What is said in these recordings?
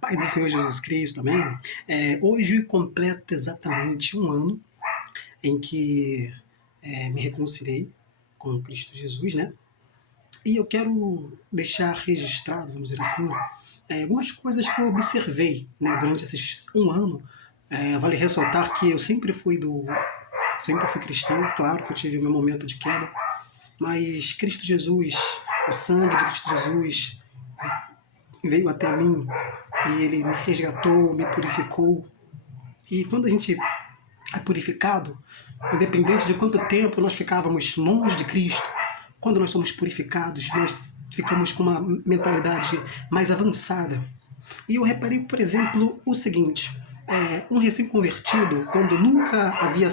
paz do Senhor Jesus Cristo, amém? Hoje completa exatamente um ano em que me reconciliei com Cristo Jesus, né? E eu quero deixar registrado, vamos dizer assim, algumas coisas que eu observei, né, durante esses um ano. Vale ressaltar que eu sempre fui cristão, claro que eu tive o meu momento de queda, mas Cristo Jesus, o sangue de Cristo Jesus veio até mim e ele me resgatou, me purificou. E quando a gente é purificado, independente de quanto tempo nós ficávamos longe de Cristo, quando nós somos purificados, nós ficamos com uma mentalidade mais avançada. E eu reparei, por exemplo, o seguinte: um recém-convertido, quando nunca havia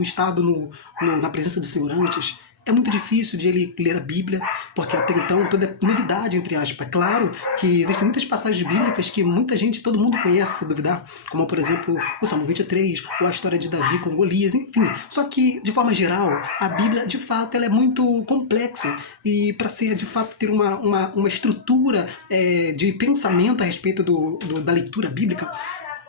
estado na presença do Senhor antes, é muito difícil de ele ler a Bíblia, porque até então toda é novidade, entre aspas. É claro que existem muitas passagens bíblicas que muita gente, todo mundo conhece, se duvidar, como por exemplo o Salmo 23, ou a história de Davi com Golias, enfim. Só que, de forma geral, a Bíblia, de fato, ela é muito complexa, e para ser, de fato, ter uma estrutura de pensamento a respeito da leitura bíblica,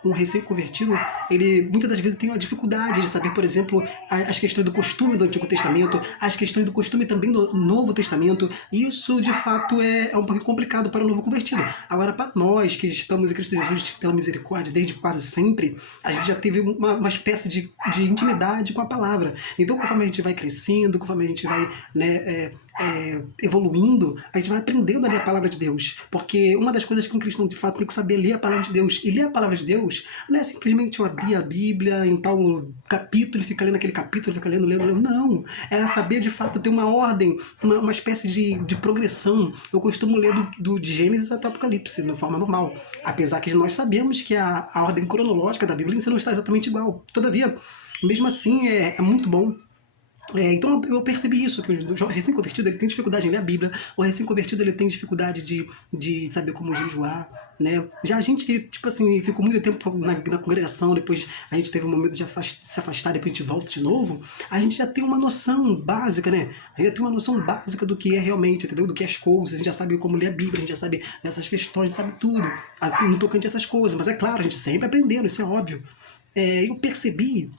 um recém-convertido, ele muitas das vezes tem uma dificuldade de saber, por exemplo, as questões do costume do Antigo Testamento, as questões do costume também do Novo Testamento. Isso, de fato, é um pouquinho complicado para o novo convertido. Agora, para nós que estamos em Cristo Jesus pela misericórdia desde quase sempre, a gente já teve uma espécie de intimidade com a palavra. Então, conforme a gente vai crescendo, conforme a gente vai, né, evoluindo, a gente vai aprendendo a ler a palavra de Deus. Porque uma das coisas que um cristão, de fato, tem que saber ler a palavra de Deus. E ler a palavra de Deus não é simplesmente eu abrir a Bíblia em tal capítulo e ficar lendo aquele capítulo, ficar lendo. Não. É saber, de fato, ter uma ordem, uma espécie de progressão. Eu costumo ler de Gênesis até Apocalipse, de forma normal. Apesar que nós sabemos que a ordem cronológica da Bíblia não está exatamente igual. Todavia, mesmo assim, é muito bom. Então eu percebi isso, que o recém-convertido ele tem dificuldade em ler a Bíblia, o recém-convertido ele tem dificuldade de saber como jejuar, né? Já a gente que, tipo assim, ficou muito tempo na congregação, depois a gente teve um momento de se afastar, depois a gente volta de novo, a gente já tem uma noção básica, né? A gente já tem uma noção básica do que é realmente, entendeu? Do que é as coisas, a gente já sabe como ler a Bíblia, a gente já sabe essas questões, a gente sabe tudo, assim, no tocante a essas coisas, mas é claro, a gente sempre aprendendo, isso é óbvio. Eu percebi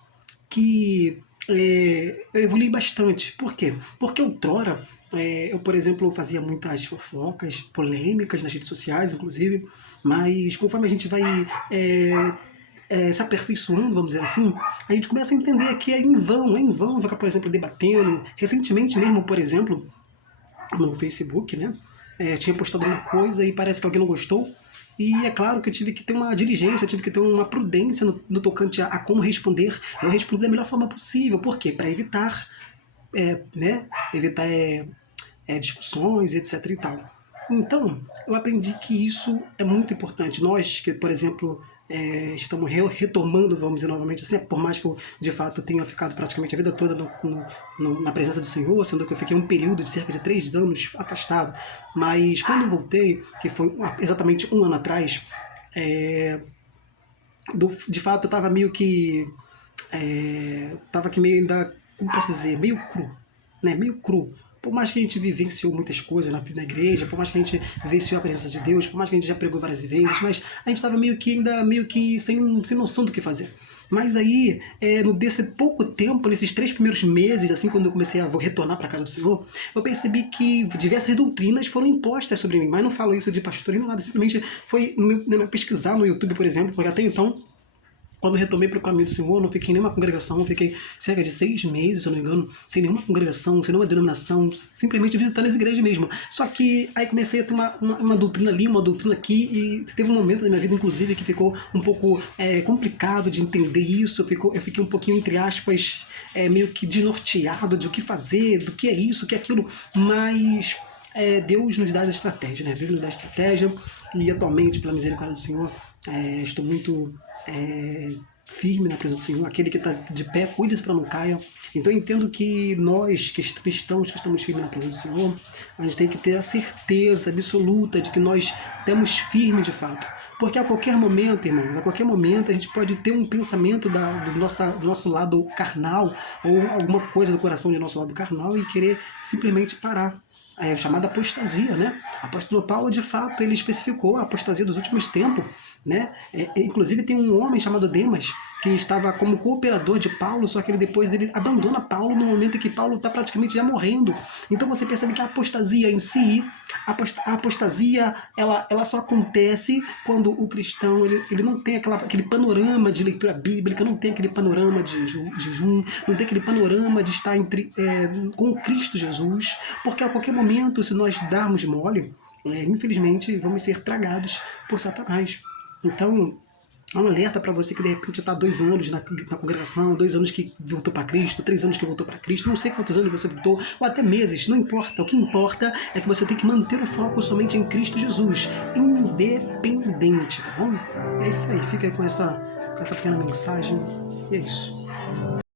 que eu evolui bastante. Por quê? Porque outrora, eu, por exemplo, fazia muitas fofocas, polêmicas nas redes sociais, inclusive, mas conforme a gente vai se aperfeiçoando, vamos dizer assim, a gente começa a entender que é em vão ficar, por exemplo, debatendo. Recentemente mesmo, por exemplo, no Facebook, né? Tinha postado uma coisa e parece que alguém não gostou. E é claro que eu tive que ter uma diligência, eu tive que ter uma prudência no tocante a como responder. Eu respondi da melhor forma possível. Por quê? Para evitar, né? Evitar discussões, etc. e tal. Então, eu aprendi que isso é muito importante. Nós que, por exemplo, estamos retomando, vamos dizer novamente assim, por mais que eu, de fato, tenha ficado praticamente a vida toda na presença do Senhor, sendo que eu fiquei um período de cerca de 3 anos afastado, mas quando eu voltei, que foi exatamente um ano atrás, de fato eu estava meio que estava aqui meio ainda, como posso dizer, meio cru, né? Meio cru. Por mais que a gente vivenciou muitas coisas na igreja, por mais que a gente vivenciou a presença de Deus, por mais que a gente já pregou várias vezes, mas a gente estava meio que sem noção do que fazer. Mas aí, desse pouco tempo, nesses 3 primeiros meses, assim, quando eu comecei a retornar para a casa do Senhor, eu percebi que diversas doutrinas foram impostas sobre mim. Mas não falo isso de pastor nem nada, simplesmente foi pesquisar no YouTube, por exemplo, porque até então, quando eu retomei para o caminho do Senhor, não fiquei em nenhuma congregação, fiquei cerca de 6 meses, se eu não me engano, sem nenhuma congregação, sem nenhuma denominação, simplesmente visitando as igrejas mesmo. Só que aí comecei a ter uma doutrina ali, uma doutrina aqui, e teve um momento da minha vida, inclusive, que ficou um pouco complicado de entender isso. Eu fiquei um pouquinho, entre aspas, meio que desnorteado de o que fazer, do que é isso, o que é aquilo, mas Deus nos dá a estratégia, né? Deus nos dá a estratégia, e atualmente, pela misericórdia do Senhor, estou muito firme na presença do Senhor. Aquele que está de pé, cuide-se para não caia. Então eu entendo que nós, que cristãos, que estamos firmes na presença do Senhor, a gente tem que ter a certeza absoluta de que nós estamos firmes de fato. Porque a qualquer momento, irmãos, a qualquer momento a gente pode ter um pensamento do nosso lado carnal, ou alguma coisa do coração do nosso lado carnal, e querer simplesmente parar a chamada apostasia, né? O apóstolo Paulo, de fato, ele especificou a apostasia dos últimos tempos, né? Inclusive tem um homem chamado Demas, que estava como cooperador de Paulo, só que ele abandona Paulo no momento em que Paulo está praticamente já morrendo. Então você percebe que a apostasia em si, a apostasia, ela só acontece quando o cristão ele não tem aquele panorama de leitura bíblica, não tem aquele panorama de jejum, não tem aquele panorama de estar com Cristo Jesus, porque a qualquer momento, se nós darmos mole, infelizmente vamos ser tragados por Satanás. Então, há um alerta para você que de repente está 2 anos na congregação, 2 anos que voltou para Cristo, 3 anos que voltou para Cristo, não sei quantos anos você voltou, ou até meses, não importa. O que importa é que você tem que manter o foco somente em Cristo Jesus, independente, tá bom? É isso aí, fica aí com essa pequena mensagem, e é isso.